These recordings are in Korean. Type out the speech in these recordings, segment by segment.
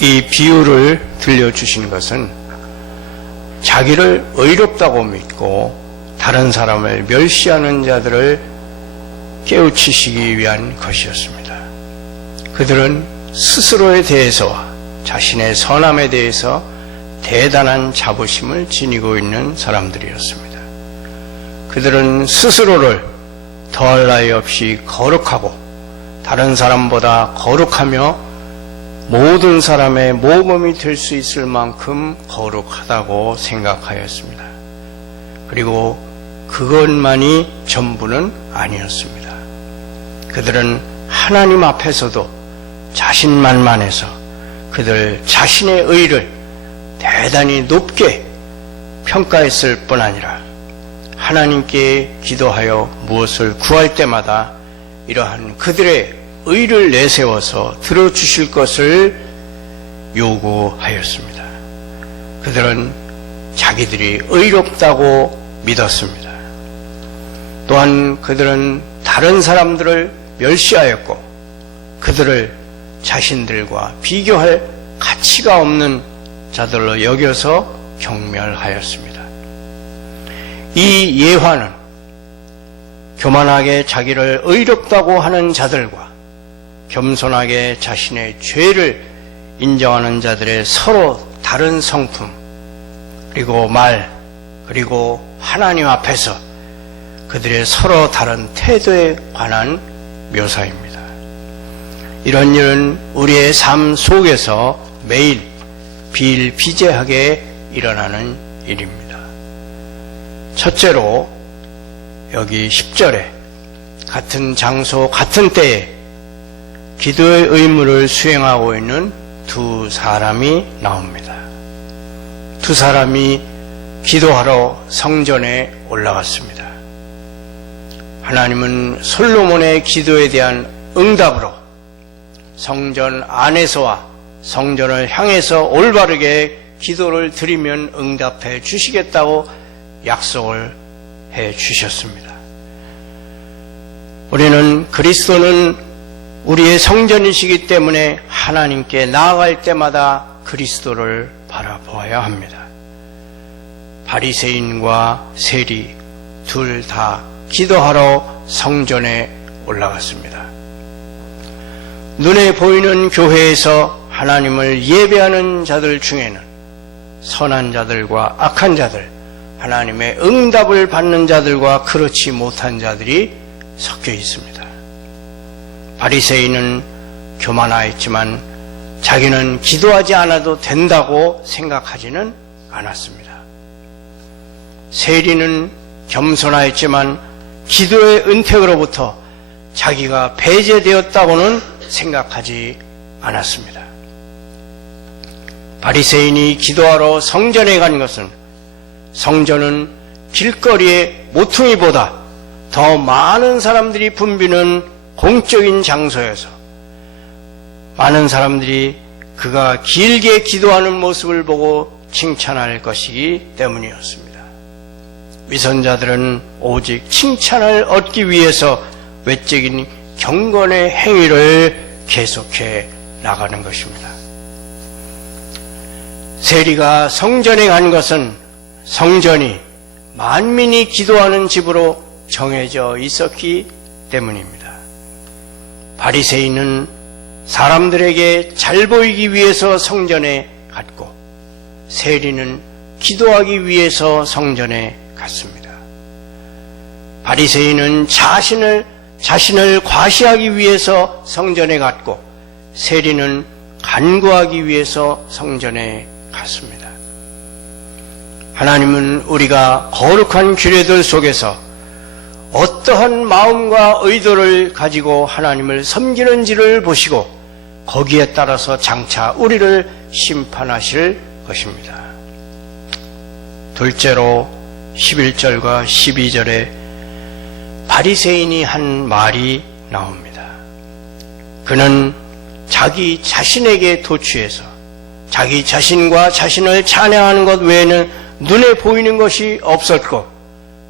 이 비유를 들려주신 것은 자기를 의롭다고 믿고 다른 사람을 멸시하는 자들을 깨우치시기 위한 것이었습니다. 그들은 스스로에 대해서와 자신의 선함에 대해서 대단한 자부심을 지니고 있는 사람들이었습니다. 그들은 스스로를 더할 나위 없이 거룩하고 다른 사람보다 거룩하며 모든 사람의 모범이 될 수 있을 만큼 거룩하다고 생각하였습니다. 그리고 그것만이 전부는 아니었습니다. 그들은 하나님 앞에서도 자신만만해서 그들 자신의 의를 대단히 높게 평가했을 뿐 아니라 하나님께 기도하여 무엇을 구할 때마다 이러한 그들의 의를 내세워서 들어주실 것을 요구하였습니다. 그들은 자기들이 의롭다고 믿었습니다. 또한 그들은 다른 사람들을 멸시하였고 그들을 자신들과 비교할 가치가 없는 자들로 여겨서 경멸하였습니다. 이 예화는 교만하게 자기를 의롭다고 하는 자들과 겸손하게 자신의 죄를 인정하는 자들의 서로 다른 성품, 그리고 말, 그리고 하나님 앞에서 그들의 서로 다른 태도에 관한 묘사입니다. 이런 일은 우리의 삶 속에서 매일 비일비재하게 일어나는 일입니다. 첫째로 여기 10절에 같은 장소 같은 때에 기도의 의무를 수행하고 있는 두 사람이 나옵니다. 두 사람이 기도하러 성전에 올라갔습니다. 하나님은 솔로몬의 기도에 대한 응답으로 성전 안에서와 성전을 향해서 올바르게 기도를 드리면 응답해 주시겠다고 약속을 해 주셨습니다. 우리는 그리스도는 우리의 성전이시기 때문에 하나님께 나아갈 때마다 그리스도를 바라보아야 합니다. 바리새인과 세리 둘 다 기도하러 성전에 올라갔습니다. 눈에 보이는 교회에서 하나님을 예배하는 자들 중에는 선한 자들과 악한 자들, 하나님의 응답을 받는 자들과 그렇지 못한 자들이 섞여 있습니다. 바리새인은 교만하였지만 자기는 기도하지 않아도 된다고 생각하지는 않았습니다. 세리는 겸손하였지만 기도의 은택으로부터 자기가 배제되었다고는 생각하지 않았습니다. 바리새인이 기도하러 성전에 간 것은 성전은 길거리의 모퉁이보다 더 많은 사람들이 붐비는 공적인 장소여서 많은 사람들이 그가 길게 기도하는 모습을 보고 칭찬할 것이기 때문이었습니다. 위선자들은 오직 칭찬을 얻기 위해서 외적인 경건의 행위를 계속해 나가는 것입니다. 세리가 성전에 간 것은 성전이 만민이 기도하는 집으로 정해져 있었기 때문입니다. 바리새인은 사람들에게 잘 보이기 위해서 성전에 갔고 세리는 기도하기 위해서 성전에 갔습니다. 바리새인은 자신을 과시하기 위해서 성전에 갔고 세리는 간구하기 위해서 성전에 갔습니다. 하나님은 우리가 거룩한 규례들 속에서 어떠한 마음과 의도를 가지고 하나님을 섬기는지를 보시고 거기에 따라서 장차 우리를 심판하실 것입니다. 둘째로 11절과 12절에 바리새인이 한 말이 나옵니다. 그는 자기 자신에게 도취해서 자기 자신과 자신을 찬양하는 것 외에는 눈에 보이는 것이 없었고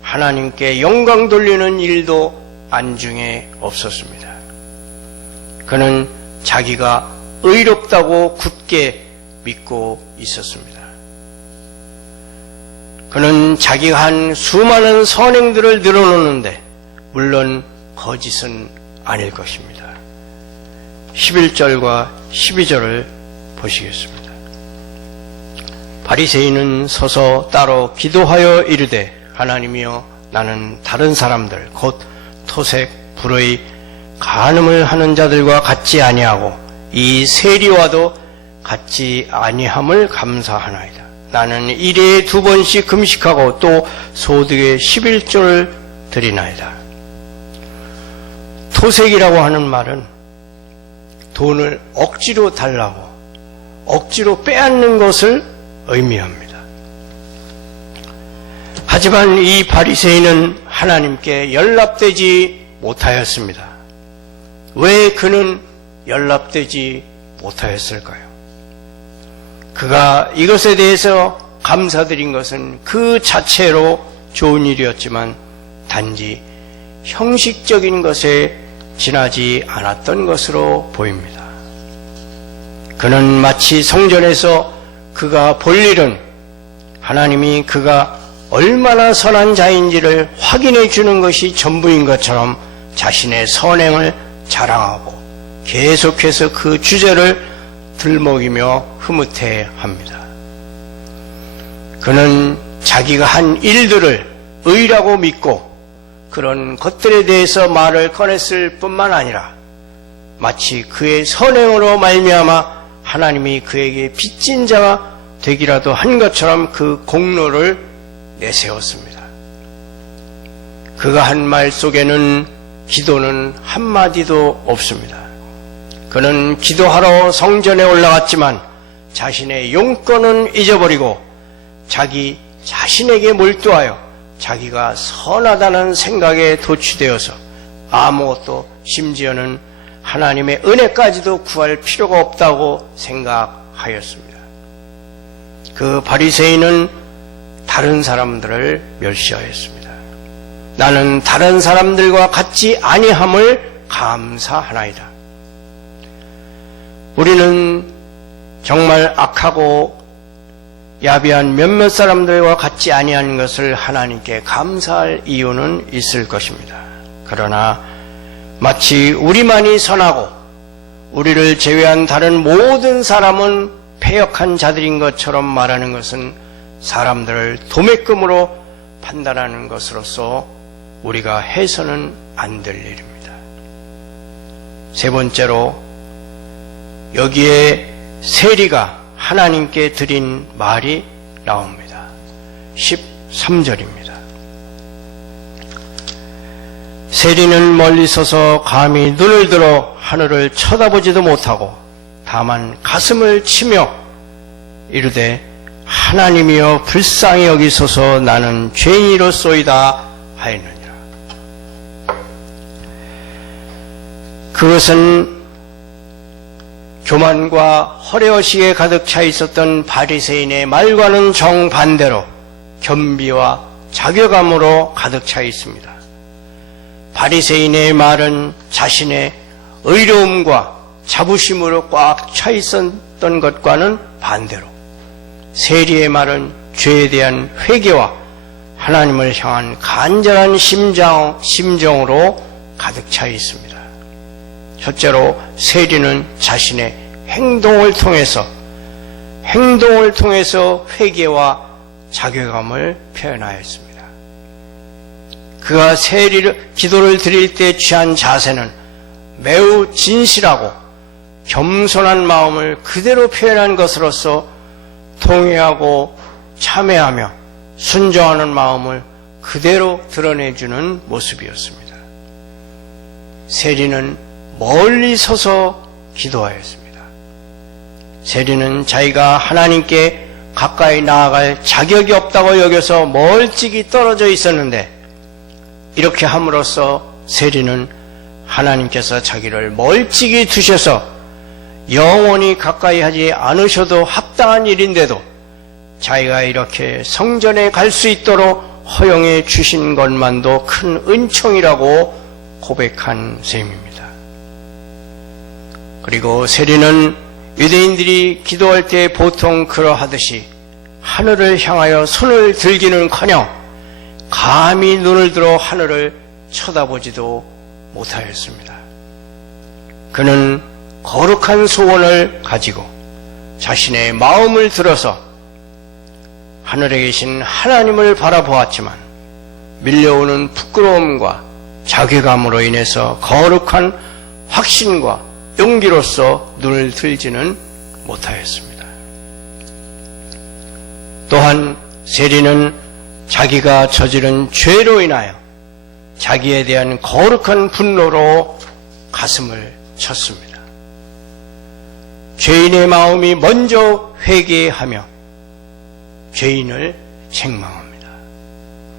하나님께 영광 돌리는 일도 안중에 없었습니다. 그는 자기가 의롭다고 굳게 믿고 있었습니다. 그는 자기가 한 수많은 선행들을 늘어놓는데 물론 거짓은 아닐 것입니다. 11절과 12절을 보시겠습니다. 바리새인은 서서 따로 기도하여 이르되 하나님이여 나는 다른 사람들 곧 토색, 불의, 간음을 하는 자들과 같지 아니하고 이 세리와도 같지 아니함을 감사하나이다. 나는 일에 2번씩 금식하고 또 소득의 11조를 드리나이다. 토색이라고 하는 말은 돈을 억지로 달라고 억지로 빼앗는 것을 의미합니다. 하지만 이 바리새인은 하나님께 연락되지 못하였습니다. 왜 그는 연락되지 못하였을까요? 그가 이것에 대해서 감사드린 것은 그 자체로 좋은 일이었지만 단지 형식적인 것에 지나지 않았던 것으로 보입니다. 그는 마치 성전에서 그가 볼 일은 하나님이 그가 얼마나 선한 자인지를 확인해 주는 것이 전부인 것처럼 자신의 선행을 자랑하고 계속해서 그 주제를 들먹이며 흐뭇해합니다. 그는 자기가 한 일들을 의라고 믿고 그런 것들에 대해서 말을 꺼냈을 뿐만 아니라 마치 그의 선행으로 말미암아 하나님이 그에게 빚진 자가 되기라도 한 것처럼 그 공로를 내세웠습니다. 그가 한 말 속에는 기도는 한마디도 없습니다. 그는 기도하러 성전에 올라갔지만 자신의 용건은 잊어버리고 자기 자신에게 몰두하여 자기가 선하다는 생각에 도취되어서 아무것도 심지어는 하나님의 은혜까지도 구할 필요가 없다고 생각하였습니다. 그 바리새인은 다른 사람들을 멸시하였습니다. 나는 다른 사람들과 같지 아니함을 감사하나이다. 우리는 정말 악하고 야비한 몇몇 사람들과 같지 아니한 것을 하나님께 감사할 이유는 있을 것입니다. 그러나 마치 우리만이 선하고 우리를 제외한 다른 모든 사람은 패역한 자들인 것처럼 말하는 것은 사람들을 도매금으로 판단하는 것으로서 우리가 해서는 안 될 일입니다. 세 번째로 여기에 세리가 하나님께 드린 말이 나옵니다. 13절입니다. 세리는 멀리 서서 감히 눈을 들어 하늘을 쳐다보지도 못하고 다만 가슴을 치며 이르되 하나님이여 불쌍히 여기소서 나는 죄인이로소이다 하였느니라. 그것은 교만과 허례허식에 가득 차 있었던 바리새인의 말과는 정반대로 겸비와 자괴감으로 가득 차 있습니다. 바리새인의 말은 자신의 의로움과 자부심으로 꽉 차 있었던 것과는 반대로 세리의 말은 죄에 대한 회개와 하나님을 향한 간절한 심정으로 가득 차 있습니다. 첫째로 세리는 자신의 행동을 통해서 회개와 자괴감을 표현하였습니다. 그가 기도를 드릴 때 취한 자세는 매우 진실하고 겸손한 마음을 그대로 표현한 것으로서 통회하고 참회하며 순종하는 마음을 그대로 드러내주는 모습이었습니다. 세리는 멀리 서서 기도하였습니다. 세리는 자기가 하나님께 가까이 나아갈 자격이 없다고 여겨서 멀찍이 떨어져 있었는데 이렇게 함으로써 세리는 하나님께서 자기를 멀찍이 두셔서 영원히 가까이 하지 않으셔도 합당한 일인데도 자기가 이렇게 성전에 갈 수 있도록 허용해 주신 것만도 큰 은총이라고 고백한 셈입니다. 그리고 세리는 유대인들이 기도할 때 보통 그러하듯이 하늘을 향하여 손을 들기는커녕 감히 눈을 들어 하늘을 쳐다보지도 못하였습니다. 그는 거룩한 소원을 가지고 자신의 마음을 들어서 하늘에 계신 하나님을 바라보았지만 밀려오는 부끄러움과 자괴감으로 인해서 거룩한 확신과 용기로서 눈을 들지는 못하였습니다. 또한 세리는 자기가 저지른 죄로 인하여 자기에 대한 거룩한 분노로 가슴을 쳤습니다. 죄인의 마음이 먼저 회개하며 죄인을 책망합니다.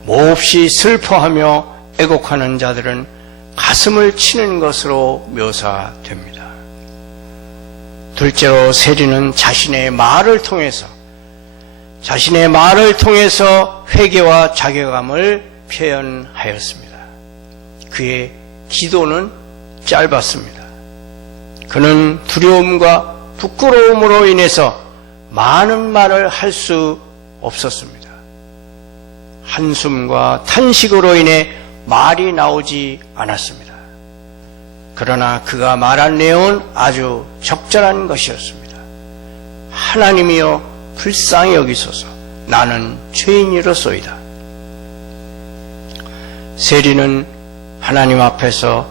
몹시 슬퍼하며 애곡하는 자들은 가슴을 치는 것으로 묘사됩니다. 둘째로 세리는 자신의 말을 통해서 회개와 자괴감을 표현하였습니다. 그의 기도는 짧았습니다. 그는 두려움과 부끄러움으로 인해서 많은 말을 할 수 없었습니다. 한숨과 탄식으로 인해 말이 나오지 않았습니다. 그러나 그가 말한 내용은 아주 적절한 것이었습니다. 하나님이여 불쌍히 여기소서, 나는 죄인이로소이다. 세리는 하나님 앞에서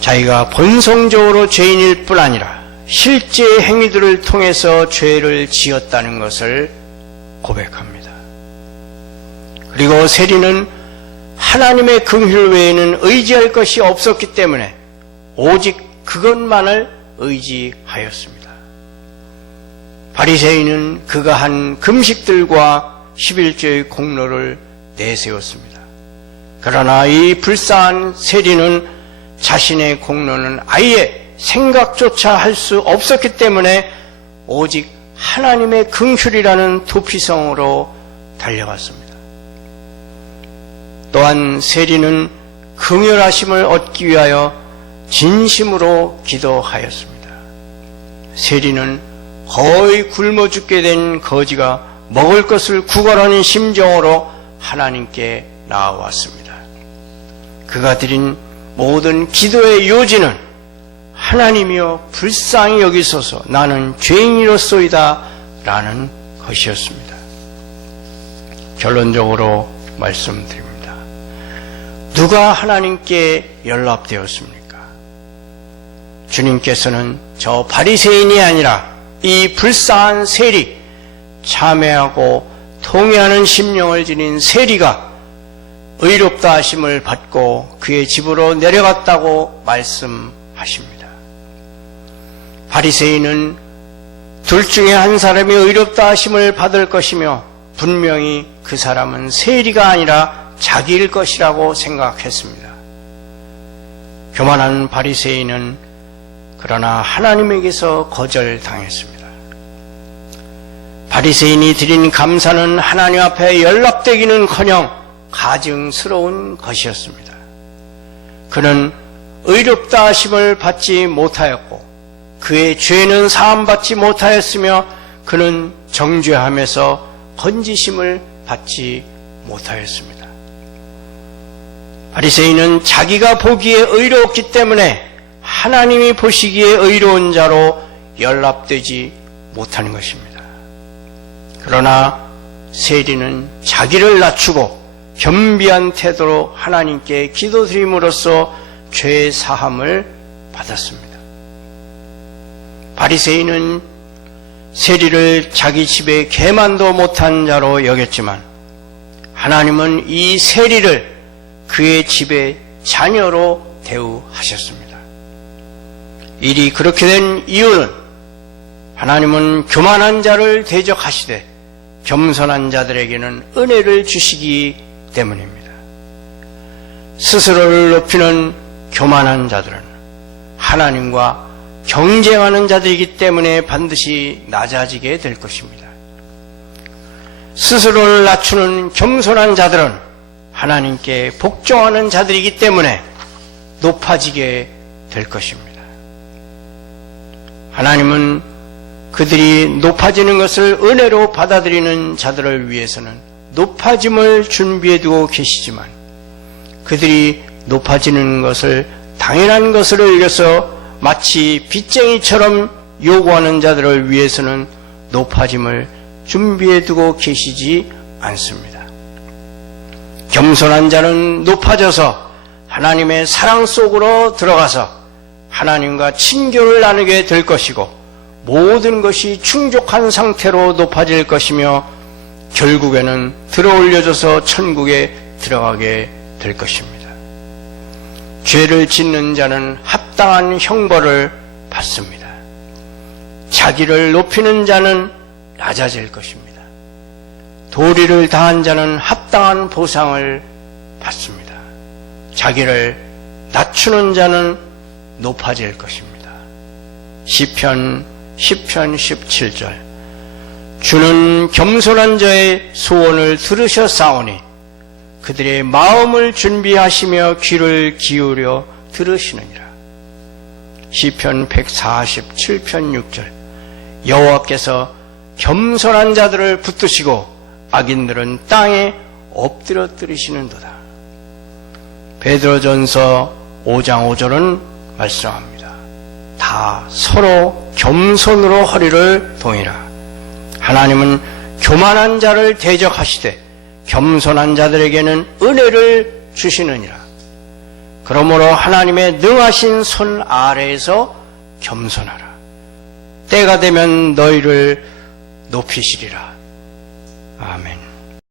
자기가 본성적으로 죄인일 뿐 아니라 실제 행위들을 통해서 죄를 지었다는 것을 고백합니다. 그리고 세리는 하나님의 긍휼 외에는 의지할 것이 없었기 때문에 오직 그것만을 의지하였습니다. 바리새인은 그가 한 금식들과 11조의 공로를 내세웠습니다. 그러나 이 불쌍한 세리는 자신의 공로는 아예 생각조차 할 수 없었기 때문에 오직 하나님의 긍휼이라는 도피성으로 달려갔습니다. 또한 세리는 긍휼하심을 얻기 위하여 진심으로 기도하였습니다. 세리는 거의 굶어 죽게 된 거지가 먹을 것을 구걸하는 심정으로 하나님께 나아왔습니다. 그가 드린 모든 기도의 요지는 하나님이여 불쌍히 여기소서, 나는 죄인이로소이다 라는 것이었습니다. 결론적으로 말씀드립니다. 누가 하나님께 연락되었습니까? 주님께서는 저 바리새인이 아니라 이 불쌍한 세리, 참회하고 통회하는 심령을 지닌 세리가 의롭다 하심을 받고 그의 집으로 내려갔다고 말씀하십니다. 바리새인은 둘 중에 한 사람이 의롭다 하심을 받을 것이며 분명히 그 사람은 세리가 아니라 자기일 것이라고 생각했습니다. 교만한 바리새인은 그러나 하나님에게서 거절당했습니다. 바리새인이 드린 감사는 하나님 앞에 연락되기는커녕 가증스러운 것이었습니다. 그는 의롭다 하심을 받지 못하였고 그의 죄는 사함받지 못하였으며 그는 정죄함에서 건지심을 받지 못하였습니다. 바리새인은 자기가 보기에 의로웠기 때문에 하나님이 보시기에 의로운 자로 연락되지 못하는 것입니다. 그러나 세리는 자기를 낮추고 겸비한 태도로 하나님께 기도드림으로써 죄 사함을 받았습니다. 바리새인은 세리를 자기 집에 개만도 못한 자로 여겼지만 하나님은 이 세리를 그의 집의 자녀로 대우하셨습니다. 일이 그렇게 된 이유는 하나님은 교만한 자를 대적하시되 겸손한 자들에게는 은혜를 주시기 때문입니다. 스스로를 높이는 교만한 자들은 하나님과 경쟁하는 자들이기 때문에 반드시 낮아지게 될 것입니다. 스스로를 낮추는 겸손한 자들은 하나님께 복종하는 자들이기 때문에 높아지게 될 것입니다. 하나님은 그들이 높아지는 것을 은혜로 받아들이는 자들을 위해서는 높아짐을 준비해두고 계시지만 그들이 높아지는 것을 당연한 것으로 여겨서 마치 빚쟁이처럼 요구하는 자들을 위해서는 높아짐을 준비해두고 계시지 않습니다. 겸손한 자는 높아져서 하나님의 사랑 속으로 들어가서 하나님과 친교를 나누게 될 것이고 모든 것이 충족한 상태로 높아질 것이며 결국에는 들어올려져서 천국에 들어가게 될 것입니다. 죄를 짓는 자는 합당한 형벌을 받습니다. 자기를 높이는 자는 낮아질 것입니다. 도리를 다한 자는 합당한 보상을 받습니다. 자기를 낮추는 자는 높아질 것입니다. 시편 17절 주는 겸손한 자의 소원을 들으셨사오니 그들의 마음을 준비하시며 귀를 기울여 들으시느니라. 시편 147편 6절 여호와께서 겸손한 자들을 붙드시고 악인들은 땅에 엎드려뜨리시는도다. 베드로전서 5장 5절은 말씀합니다. 다 서로 겸손으로 허리를 동이라. 하나님은 교만한 자를 대적하시되 겸손한 자들에게는 은혜를 주시느니라. 그러므로 하나님의 능하신 손 아래에서 겸손하라. 때가 되면 너희를 높이시리라. 아멘.